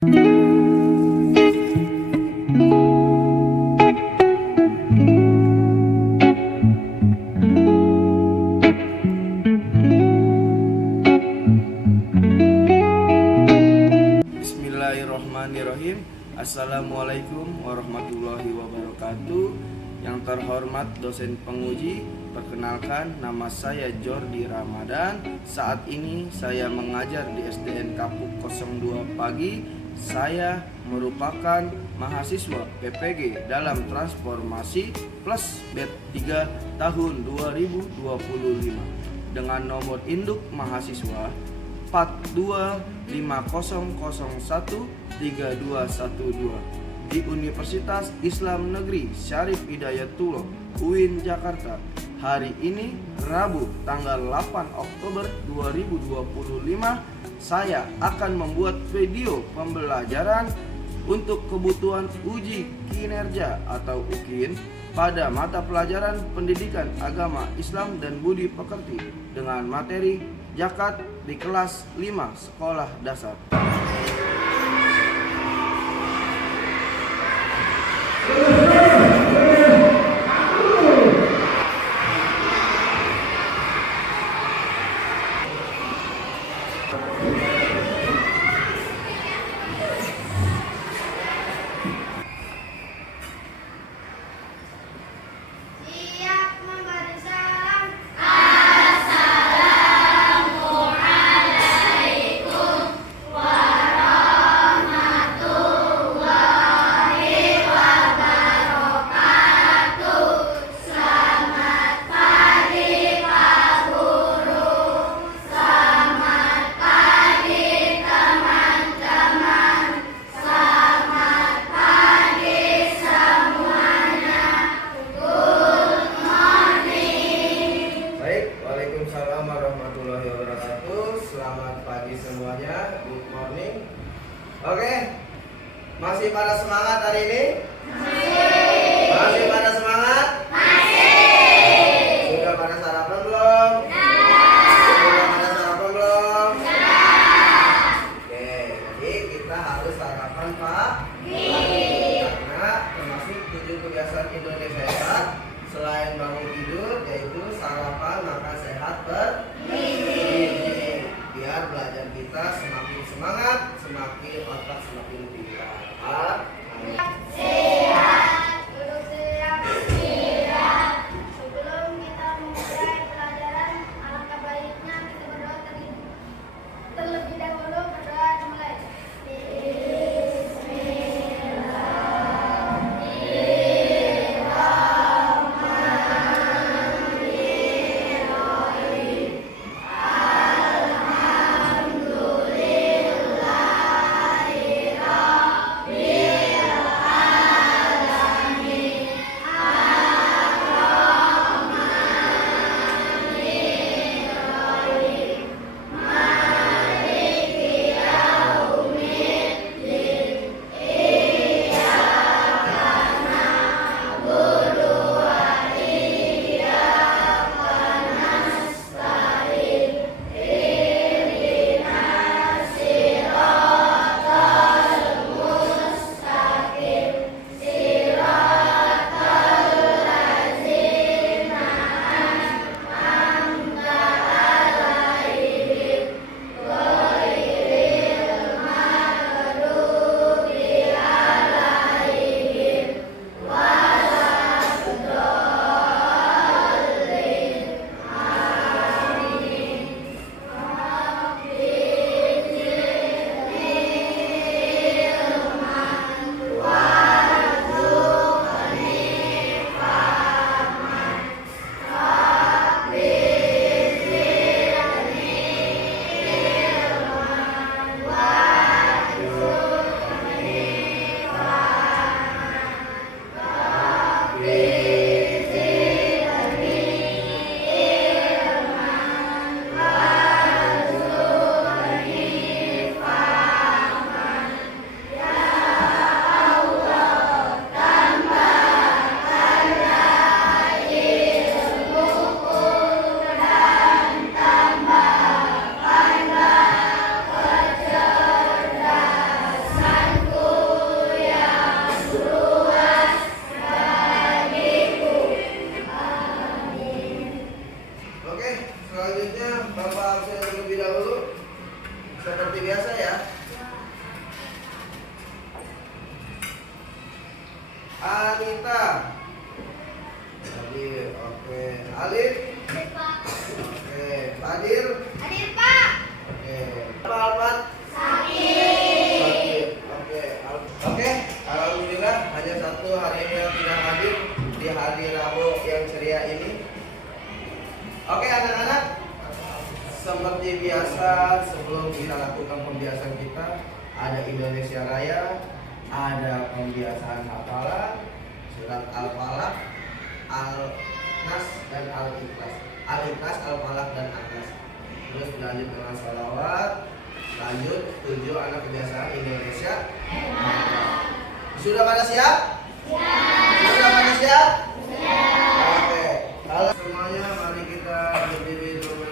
Bismillahirrahmanirrahim. Assalamualaikum warahmatullahi wabarakatuh. Yang terhormat dosen penguji, perkenalkan nama saya Jordi Ramadan. Saat ini saya mengajar di SDN Kapuk 02 Pagi. Saya merupakan mahasiswa PPG dalam transformasi plus batch 3 tahun 2025 dengan nomor induk mahasiswa 4250013212 di Universitas Islam Negeri Syarif Hidayatullah UIN Jakarta. Hari ini Rabu tanggal 8 Oktober 2025 saya akan membuat video pembelajaran untuk kebutuhan uji kinerja atau UKIN pada mata pelajaran Pendidikan Agama Islam dan Budi Pekerti dengan materi Zakat di kelas 5 sekolah dasar. Waalaikumsalam warahmatullahi wabarakatuh. Selamat pagi semuanya. Good morning. Oke, masih pada semangat hari ini? Masih pada semangat? Sudah pada sarapan belum? Sudah pada sarapan belum? Oke, jadi kita harus sarapan pagi. Karena termasuk 7 kebiasaan Indonesia Sehat. Selain bangun tidur, yaitu sarapan, makan sehat, bergizi. Biar belajar kita semakin semangat, semakin otak semakin pintar. Siap, duduk siap, siap. Sebelum kita memulai pelajaran, alangkah baiknya kita berdoa terlebih dahulu. Berdoa dimulai. hari Rabu yang ceria ini. Oke anak-anak, seperti biasa sebelum kita lakukan pembiasaan kita, ada Indonesia Raya, ada pembiasaan hafalan, surat Al-Falaq, Al-Nas dan Al-Ikhlas. Al-Ikhlas, Al-Falaq dan Al-Nas. Terus lanjut dengan salawat. Lanjut 7 anak kebiasaan Indonesia. Sudah pada siap? Sudah pada siap? Oke. Halo semuanya, mari kita berdiri dulu.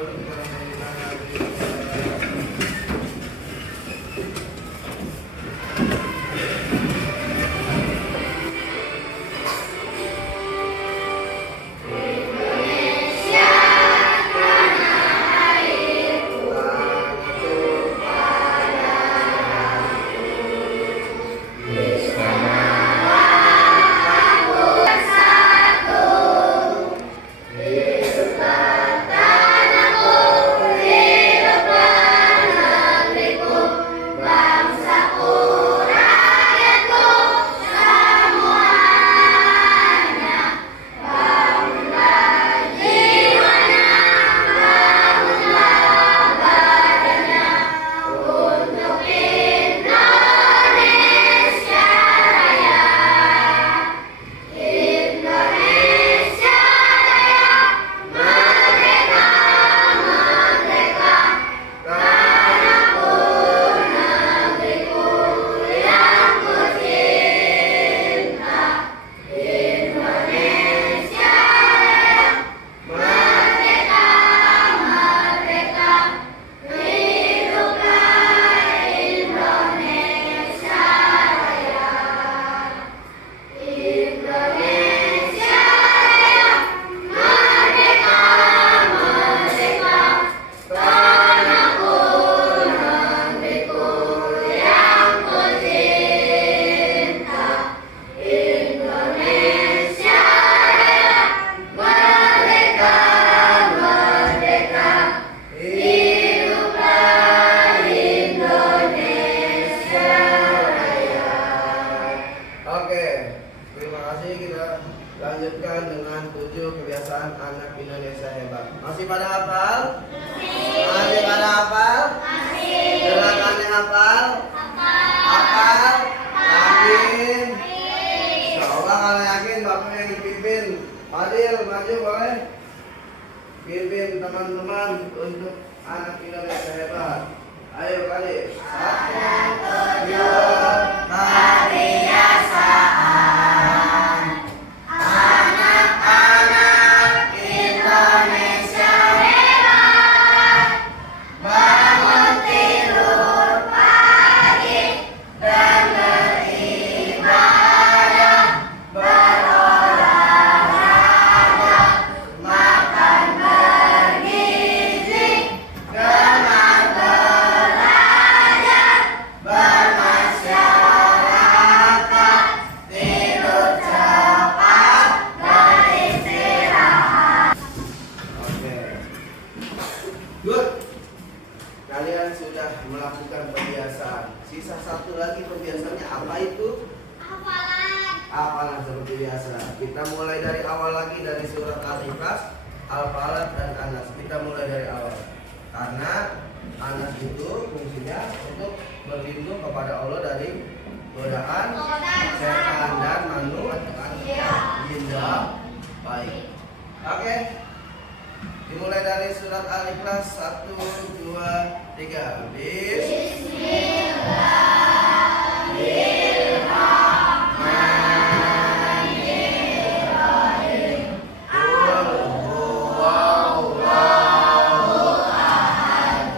Lanjutkan dengan 7 kebiasaan anak Indonesia hebat. Masih pada hafal? Masih pada hafal? Gerakannya hafal? Hafal? Yakin? Insyaallah kalau yakin Bapak yang dipimpin. Fadil maju boleh? Pimpin teman-teman untuk anak Indonesia hebat. Ayo Fadil. 1, 2, kebiasaan anak-anak Indonesia hebat. Bangun tidur pagi dan beribadah, berolahraga, makan bergizi, gemar belajar, bermasyarakat, tidur cepat, beristirahat. Oke. Good. Kalian sudah melakukan pembiasaan. Sisa satu lagi pembiasaannya apa itu? Hafalan seperti biasa. Kita mulai dari awal lagi dari surat Al-Ikhlas, Al-Falaq dan An-Nas. Kita mulai dari awal. Karena An-Nas itu fungsinya untuk berlindung kepada Allah dari godaan setan dan manusia. Baik. Oke. Dimulai dari surat Al-Ikhlas 1, 2, 3. Bismillahirrahmanirrahim. Qul huwallahu ahad,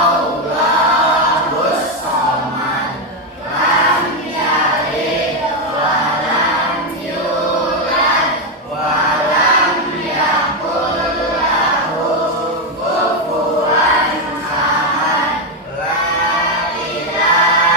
Allahus samad, lam yalid wa lam yulad wa lam yakul lahu kufuwan ahad. La ilaha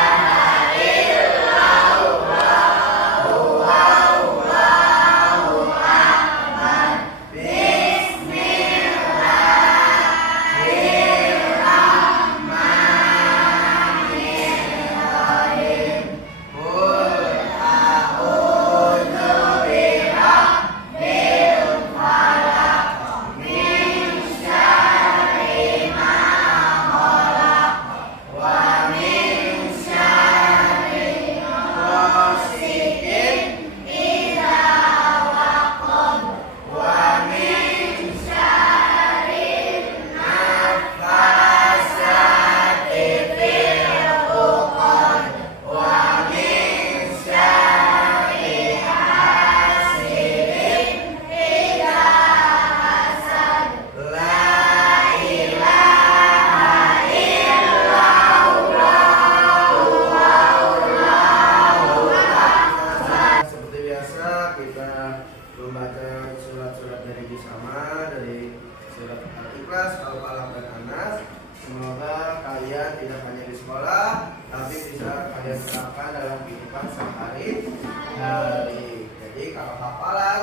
sudah membaca surat-surat dari bersama dari surat Al-Ikhlas, Al-Falaq dan An-Nas. Semoga kalian tidak hanya di sekolah, tapi bisa kalian terapkan dalam kehidupan sehari-hari. Jadi kalau hafalan,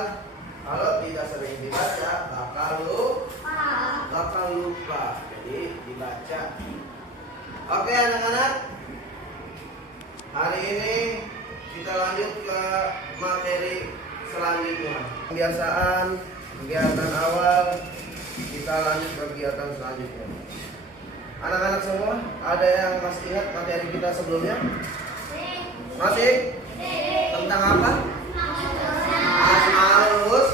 kalau tidak sering dibaca, bakal lupa. Jadi dibaca. Oke anak-anak, hari ini kita lanjut ke materi selanjutnya. Kegiatan awal, kita lanjut ke kegiatan selanjutnya. Anak-anak semua, ada yang masih ingat materi kita sebelumnya? Masih? Tentang apa? Asmaul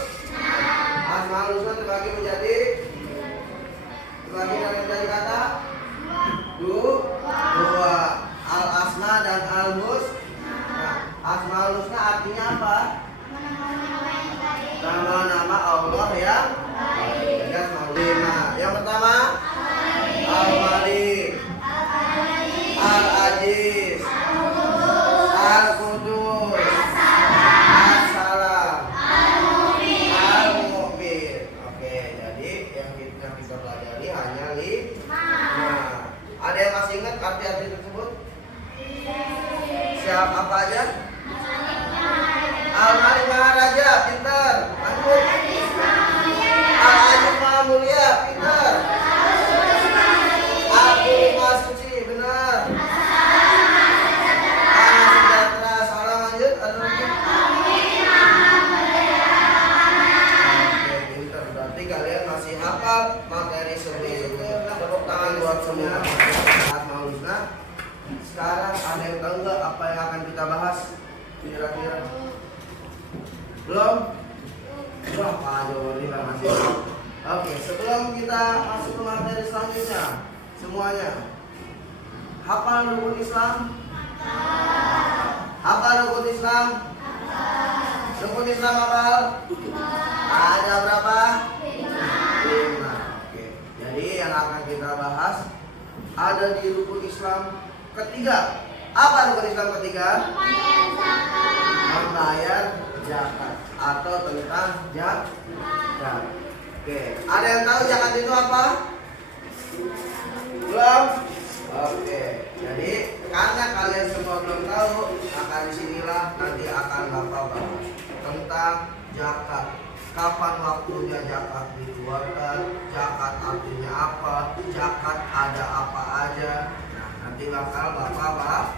Husna terbagi menjadi kata dua. Al-Asma dan Al-Husna. Asmaul Husna artinya apa? Nama-nama Allah yang baik. Yang pertama Al-Malik, Al-Aziz, Al-Qudus, As-Salam, Al-Mu'min. Oke, jadi yang kita pelajari hanya 5. Ada yang masih ingat arti-arti tersebut? Siapa apa aja? Al-Malik Maharaja, pintar. Lanjut. Al-Aziz Maha Mulia, pintar. Al-Qudus Maha Suci, benar. Al-Sejahtera, salah. Lanjut. Ada lagi? Oke, pintar. Berarti kalian masih hafal materi sebelumnya. Tepuk tangan buat semua. Asmaul Husna. Sekarang ada yang tahu nggak apa yang akan kita bahas? Kira-kira belum? Wah, Pak Joni masih. Oke, sebelum kita masuk ke materi selanjutnya, semuanya hafal rukun Islam? Hafal rukun Islam? Rukun Islam hafal? Ada berapa? 5. Oke, jadi yang akan kita bahas ada di rukun Islam ketiga. Apa rukun Islam ketiga? Membayar zakat atau tentang zakat. Oke, ada yang tahu zakat itu apa? Belum? Oke, jadi karena kalian semua belum tahu, maka disinilah nanti akan Bapak bahas tentang zakat. Kapan waktunya zakat dikeluarkan? Zakat artinya apa? Zakat ada apa aja? Nah, nanti bakal Bapak bahas.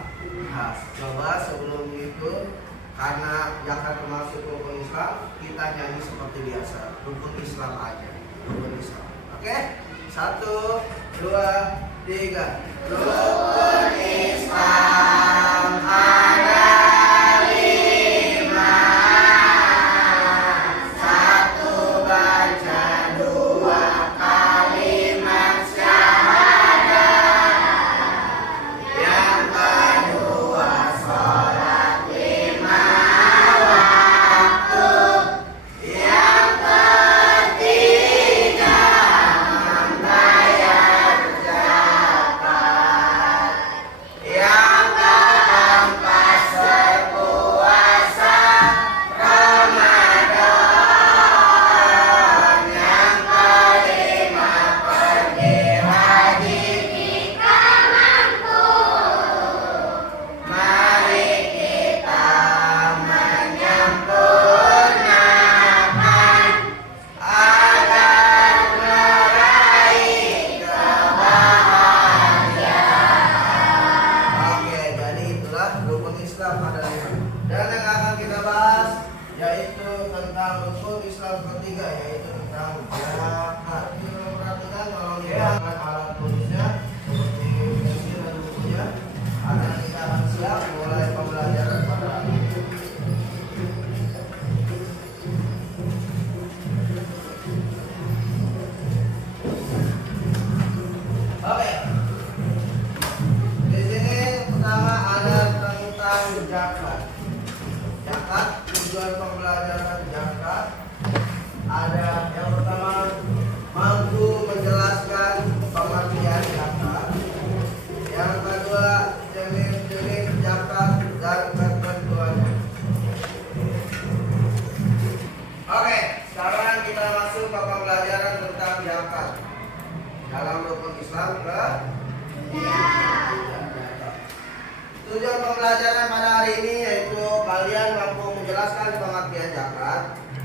Coba sebelum itu, karena zakat termasuk rukun Islam, kita nyanyi seperti biasa. Rukun Islam aja. Rukun Islam. Oke? 1, 2, 3. Rukun Islam ada 5. 1 baca 2 kalimat syahadat. Yang kedua sholat 5 waktu. Yang ketiga membayar zakat. Yang keempat berpuasa Ramadan. Yang kelima pergi haji jika mampu. Mari kita menyempurnakan agar meraih kebahagiaan. Oke, jadi itulah rukun Islam ada 5. Dan yang akan kita bahas yaitu tentang rukun Islam ketiga, yaitu tentang zakat. Kita perhatikan kalau lihat alat tulisnya seperti pensil dan bukunya. Akan kita akan siap mulai pembelajaran pada hari ini. Oke. Di sini pertama ada tentang zakat. Zakat, tujuan pembelajaran zakat. Ada yang pertama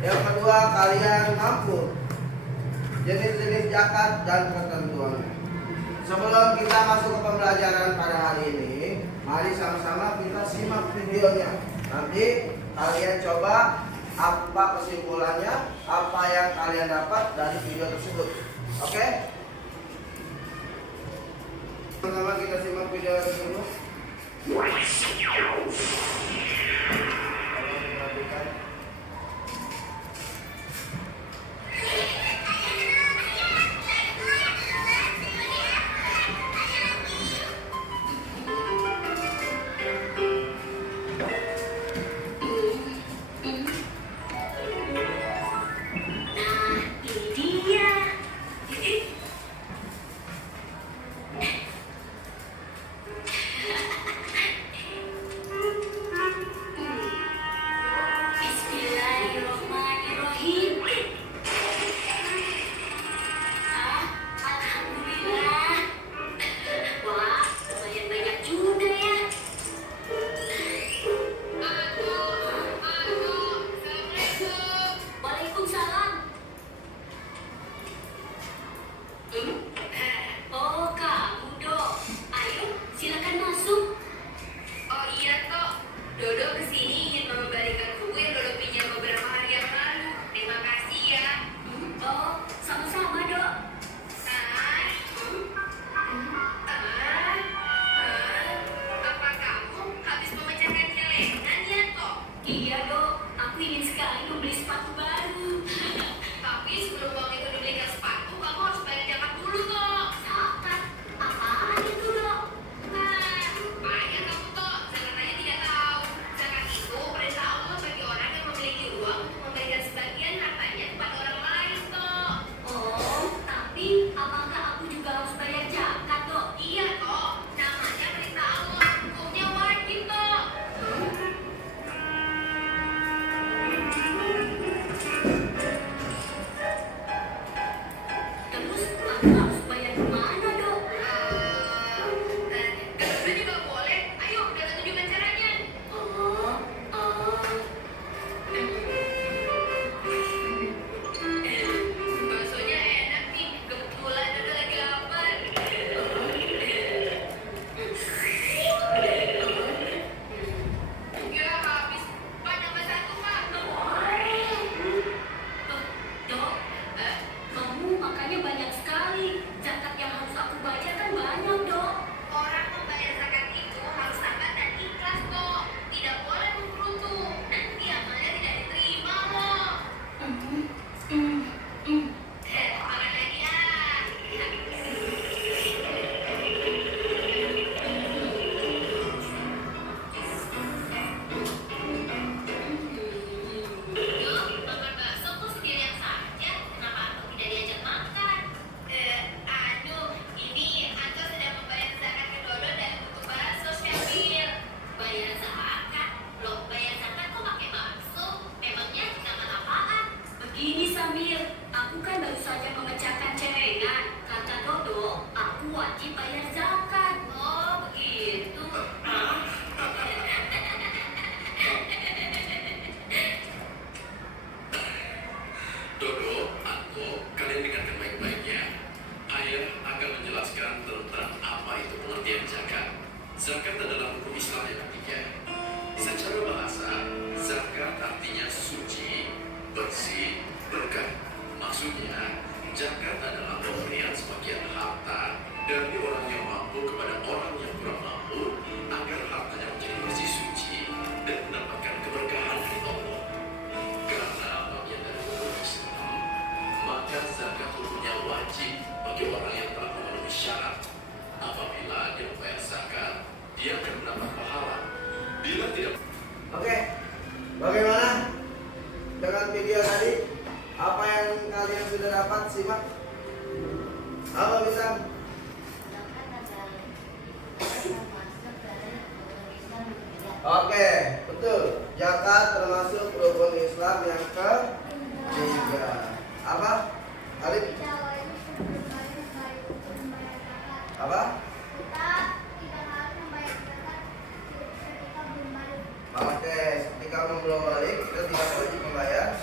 Yang kedua, kalian mampu jenis-jenis zakat dan ketentuannya. Sebelum kita masuk ke pembelajaran pada hari ini, mari sama-sama kita simak videonya. Nanti kalian coba apa kesimpulannya, apa yang kalian dapat dari video tersebut. Oke? Pertama kita simak video tersebut. Zakat adalah hukum Islam yang ketiga. Secara bahasa, zakat artinya suci, bersih, berkah. Maksudnya, zakat adalah pemberian sebagian harta dari orang yang mampu kepada orang yang kurang mampu agar hartanya menjadi bersih suci dan mendapatkan keberkahan dari Allah. Karena bagian dari hukum Islam, maka zakat hukumnya wajib bagi orang yang telah memenuhi syarat. Apabila dia membayar zakat, dia akan mendapat pahala. Bila tidak. Oke, bagaimana dengan video tadi? Apa yang kalian sudah dapat simak? Apa bisa? Oke, betul. Zakat termasuk rukun Islam yang ketiga. Apa? Alif? Apa? Oke, ketika belum balik kita tidak wajib membayar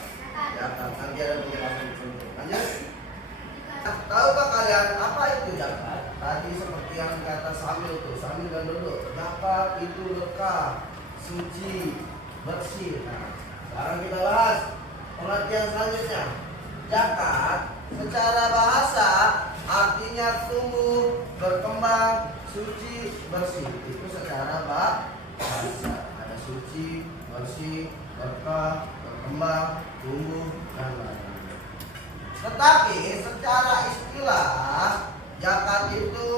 tahukah kalian apa itu zakat? Tadi seperti yang kata Samil dan Dodo, zakat itu berkah, suci, bersih. Nah, sekarang kita bahas pengertian selanjutnya. Zakat secara bahasa artinya tumbuh, berkembang, suci, bersih. Itu secara bahasa. Ada suci, bersih, berkah, berkembang, tumbuh, dan lain-lain. Tetapi secara istilah, zakat itu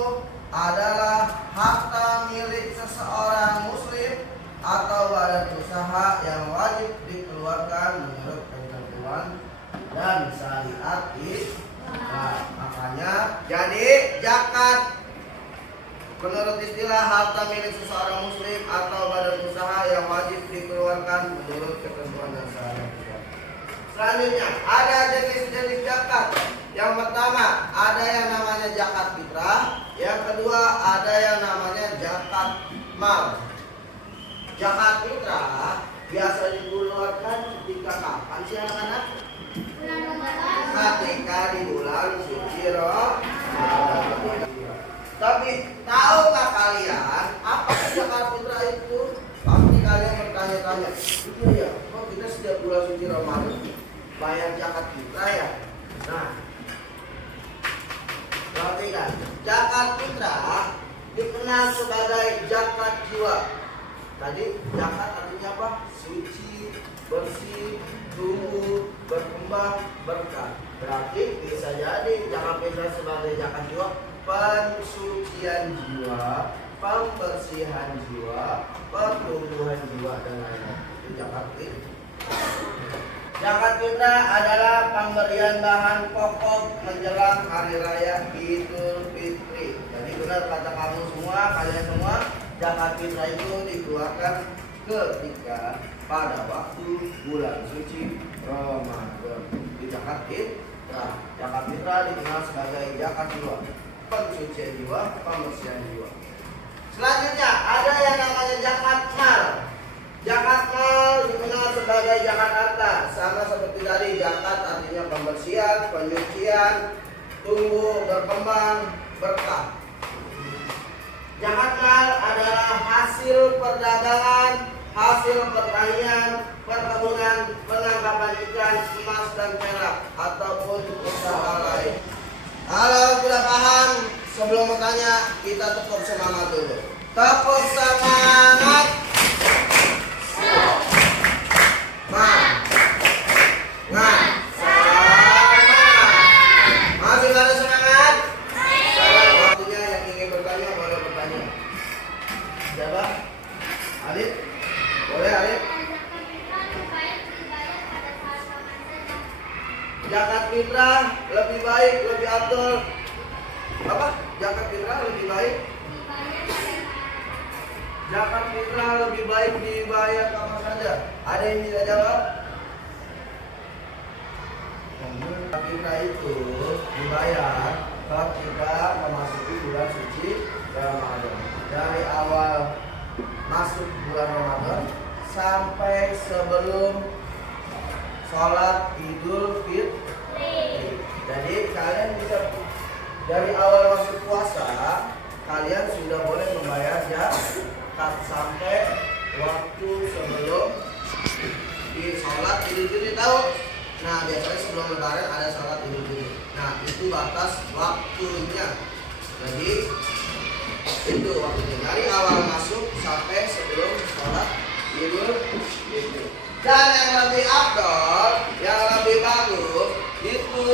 adalah harta milik seseorang muslim atau badan usaha yang wajib dikeluarkan menurut ketentuan dan syariat Islam. Makanya jadi zakat menurut istilah harta milik seseorang muslim atau badan usaha yang wajib dikeluarkan menurut ketentuan dan syariat Islam. Selanjutnya ada jenis-jenis zakat. Yang pertama ada yang namanya zakat fitrah. Yang kedua ada yang namanya zakat mal. Zakat fitrah biasa dikeluarkan ketika kapan sih anak-anak? Bulan Ramadan. Ketika di bulan suci Ramadan. Tapi tahukah kalian apa zakat fitrah itu? Pasti kalian bertanya-tanya. Iya ya, kok kita setiap bulan suci Ramadan bayar zakat fitrah ya? Nah, perhatikan, zakat fitrah dikenal sebagai zakat jiwa. Tadi zakat artinya apa? Suci, bersih, tumbuh, berkembang, berkah. Berarti bisa jadi zakat fitrah sebagai zakat jiwa, pensucian jiwa, pembersihan jiwa, pertumbuhan jiwa dan lain-lain. Itu zakat fitrah. Zakat fitrah adalah pemberian bahan pokok menjelang hari raya Idul Fitri. Jadi benar kata kamu semua, kalian semua, zakat fitrah itu dikeluarkan ketika pada waktu bulan suci Ramadan. Di zakat fitrah. Zakat fitrah dikenal sebagai zakat jiwa, pensucian jiwa, pembersihan jiwa. Selanjutnya ada yang namanya zakat mal. Zakat mal dikenal sebagai zakat harta. Sama seperti tadi, zakat artinya pembersihan, penyucian, tumbuh, berkembang, berkah. Zakat mal adalah hasil perdagangan, hasil pertanian, perkebunan, penangkapan ikan, emas dan perak, ataupun usaha lain. Kalau sudah paham, sebelum bertanya, kita tepuk semangat dulu. Tepuk semangat. Masih ada semangat? Sekarang waktunya yang ingin bertanya boleh bertanya. Siapa? Alif? Boleh Alif? Zakat fitrah lebih baik, lebih afdol. Apa? Zakat fitrah lebih baik? Zakat fitrah lebih baik dibayar kapan saja. Ada yang bisa jawab? Zakat fitrah itu dibayar ketika memasuki bulan suci Ramadan. Dari awal masuk bulan Ramadan sampai sebelum sholat Idul Fitri. Jadi kalian bisa dari awal masuk puasa, kalian sudah boleh membayar zakat sampai waktu sebelum di sholat Idul Fitri. Tahu? Nah, biasanya sebelum lebaran ada sholat Idul Fitri. Nah, itu batas waktunya. Jadi itu waktunya dari awal masuk sampai sebelum sholat Idul Fitri. Dan yang lebih afdol, yang lebih bagus itu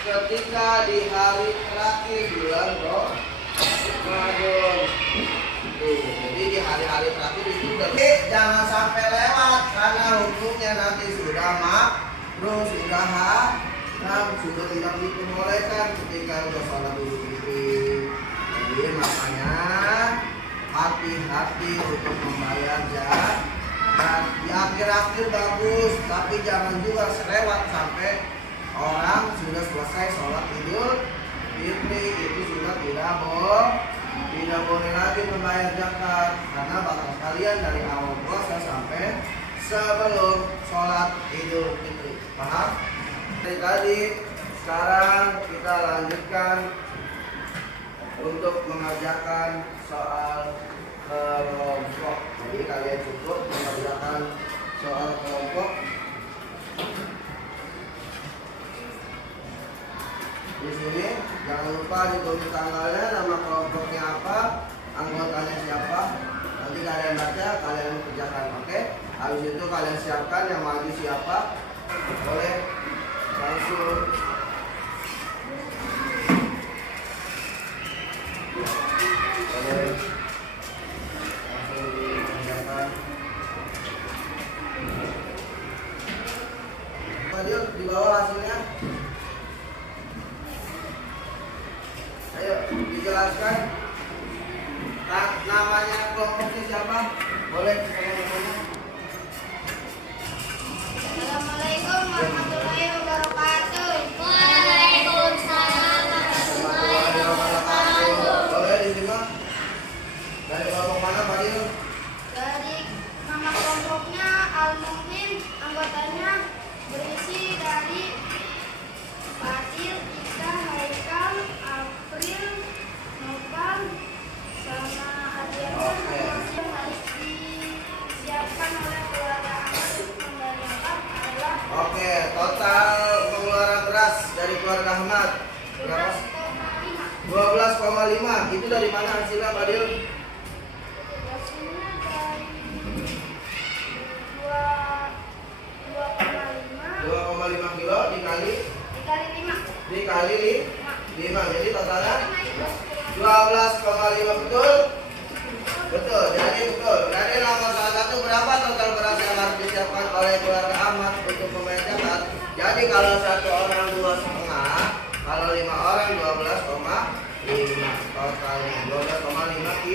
ketika di hari terakhir bulan Ramadan. Jadi di hari-hari terakhir itu jangan sampai lewat karena hukumnya nanti sudah makruh, sudah haram, sudah tidak diperbolehkan ketika sudah sholat Idul Fitri. Jadi makanya hati-hati untuk membayar zakat. Di akhir-akhir bagus, tapi jangan juga selewat sampai orang sudah selesai sholat Idul Fitri. Itu sudah tidak boleh lagi membayar zakat karena batas kalian dari awal puasa sampai sebelum sholat Idul Fitri. Paham? Dari tadi Sekarang kita lanjutkan untuk mengerjakan soal kelompok. Jadi kalian cukup mengerjakan soal kelompok. Di sini jangan lupa ditulis tanggalnya, nama kelompoknya apa, anggotanya siapa. Nanti kalian baca, kalian kerjakan, oke? Habis itu kalian siapkan yang maju siapa. Boleh langsung dikerjakan. Fadil, di bawah hasilnya. Ayo dijelaskan namanya kelompoknya siapa? Boleh namanya. Assalamualaikum warahmatullahi wabarakatuh. Waalaikumsalam warahmatullahi wabarakatuh. Boleh disimak. Dari kelompok mana Fadil? Dari nama kelompoknya Al-Mu'min, anggotanya berisi dari Fadil, Ika, Haikal, April, Nopal, sama Adriana. Oke. Yang harus disiapkan oleh keluarga Ahmad pemberian adalah Oke, total pengeluaran beras dari keluarga Ahmad berapa? 12,5. 12,5. Itu dari mana hasilnya Fadil? Hasilnya dari 2,5 kilo dikali dikali 5. dikali 5. Jadi totalnya 12,5, betul? Betul, jadi betul. Jadi nomor salah satu berapa total beras yang harus disiapkan oleh keluarga Ahmad untuk pemain catat? Jadi kalau satu orang 2,5, kalau 5 orang 12,5, totalnya 12,5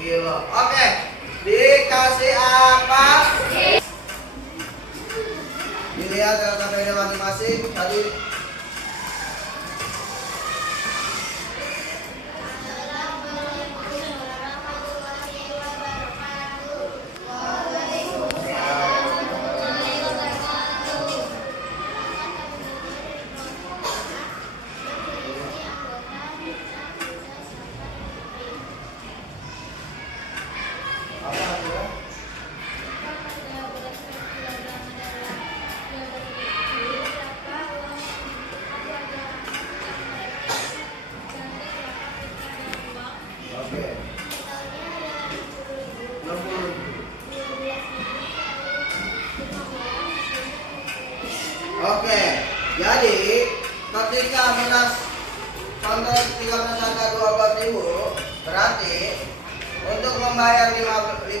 kilo. Oke, dikasih apa? Dilihat catatan masing-masing tadi. Apa hasilnya? Oke. 60. Oke, jadi ketika beras contoh 13 angka 12.000, berarti untuk membayar 5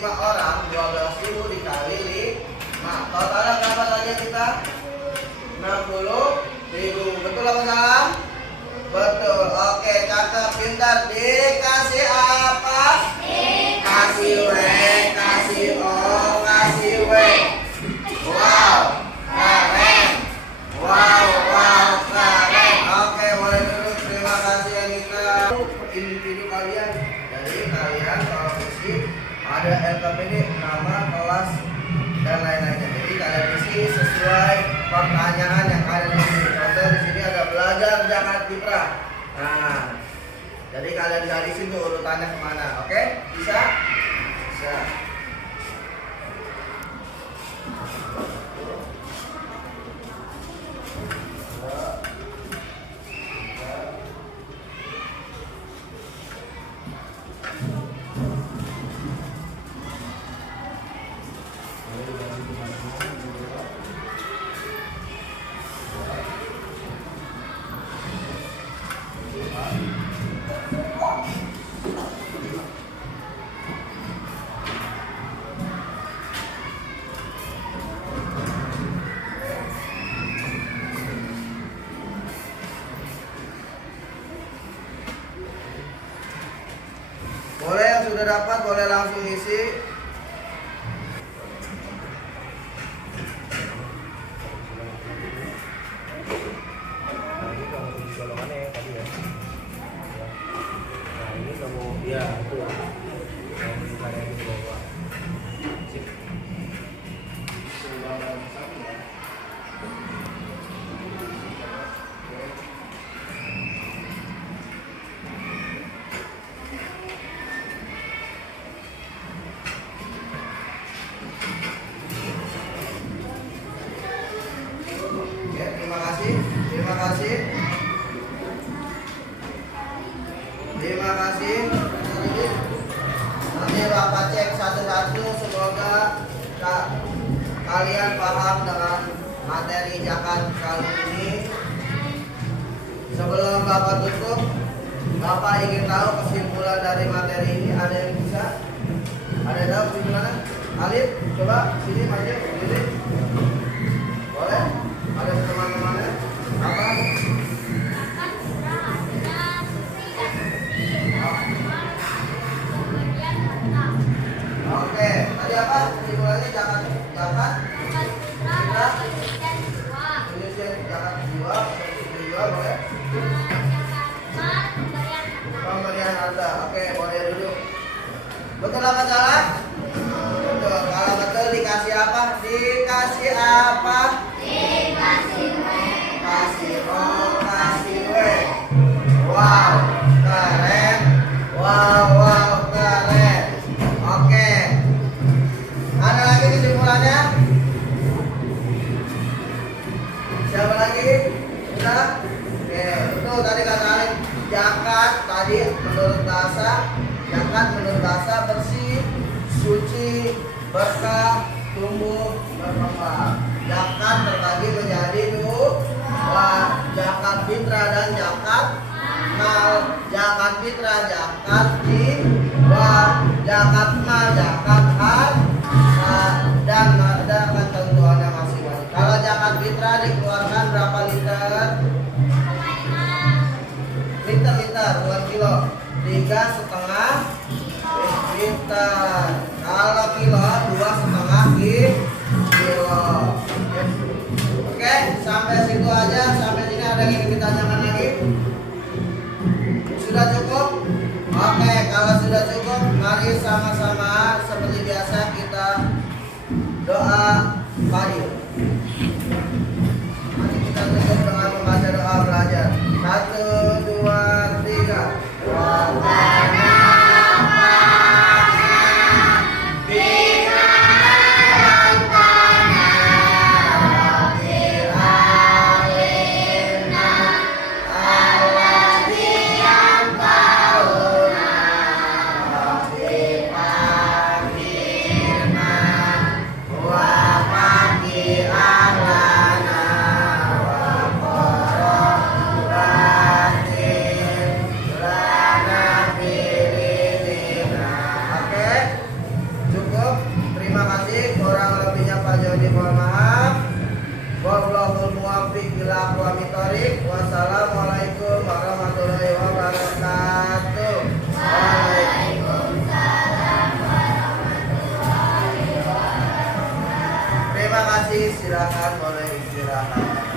orang 12.000 dikali 5, totalnya berapa tadi kita? 60.000. Betul apa salah? Betul. Oke, kakak pintar. Dikasih apa? Kasih W, kasih O, kasih W. Wow, keren. Wow, keren. Oke, boleh duduk. Terima kasih Anita. Individu kalian. Jadi kalian kalau isi ada LKPD, nama, kelas, dan lain-lainnya. Jadi kalian isi sesuai pertanyaan yang kalian isi. Contoh di sini ada belajar jangan kiprah. Nah, jadi kalian garisin tuh urutannya kemana. Oke? Bisa? Bisa. Boleh yang sudah dapat boleh langsung isi. Ya, betul. Yang karya di bawah. Sip. Terima kasih. Terima kasih. Nanti Bapak cek satu-satu, semoga kalian paham dengan materi zakat kali ini. Sebelum Bapak tutup, Bapak ingin tahu kesimpulan dari materi ini. Ada yang bisa? Ada yang tahu kesimpulannya? Alif, coba sini maju, sini. Boleh? Ada teman-temannya? Apa? Oke, tadi apa? Kesimpulannya zakat zakat jiwa, boleh? Pemberian harta. Oke, boleh duduk. Betul apa salah? Betul. Kalau betul dikasih apa? Dikasih apa? Dikasih W. Wow, keren. Wow, keren. Oke. Ada lagi kesimpulannya? Siapa lagi? Sudah? Oke, itu tadi kata Alif. Zakat tadi menurut bahasa bersih, suci, berkah, tumbuh, berkembang. Zakat terbagi menjadi dua, zakat fitrah dan zakat mal. Zakat fitrah zakat jiwa, zakat mal zakat harta, dan ada ketentuannya masing-masing. Kalau zakat fitrah dikeluarkan berapa liter? Liter, bukan kilo. 3,5 liter. Kalau kilo 2,5 kilo. Oke, sampai situ aja. Sampai sini ada yang ingin ditanyakan lagi? Sudah cukup? Oke, kalau sudah cukup, mari sama-sama seperti biasa kita doa Fadil. Mari kita tutup dengan membaca doa belajar. 1, 2, 3. Rabbana Wassalamualaikum warahmatullahi wabarakatuh. Waalaikumsalam warahmatullahi wabarakatuh. Terima kasih, silakan boleh istirahat.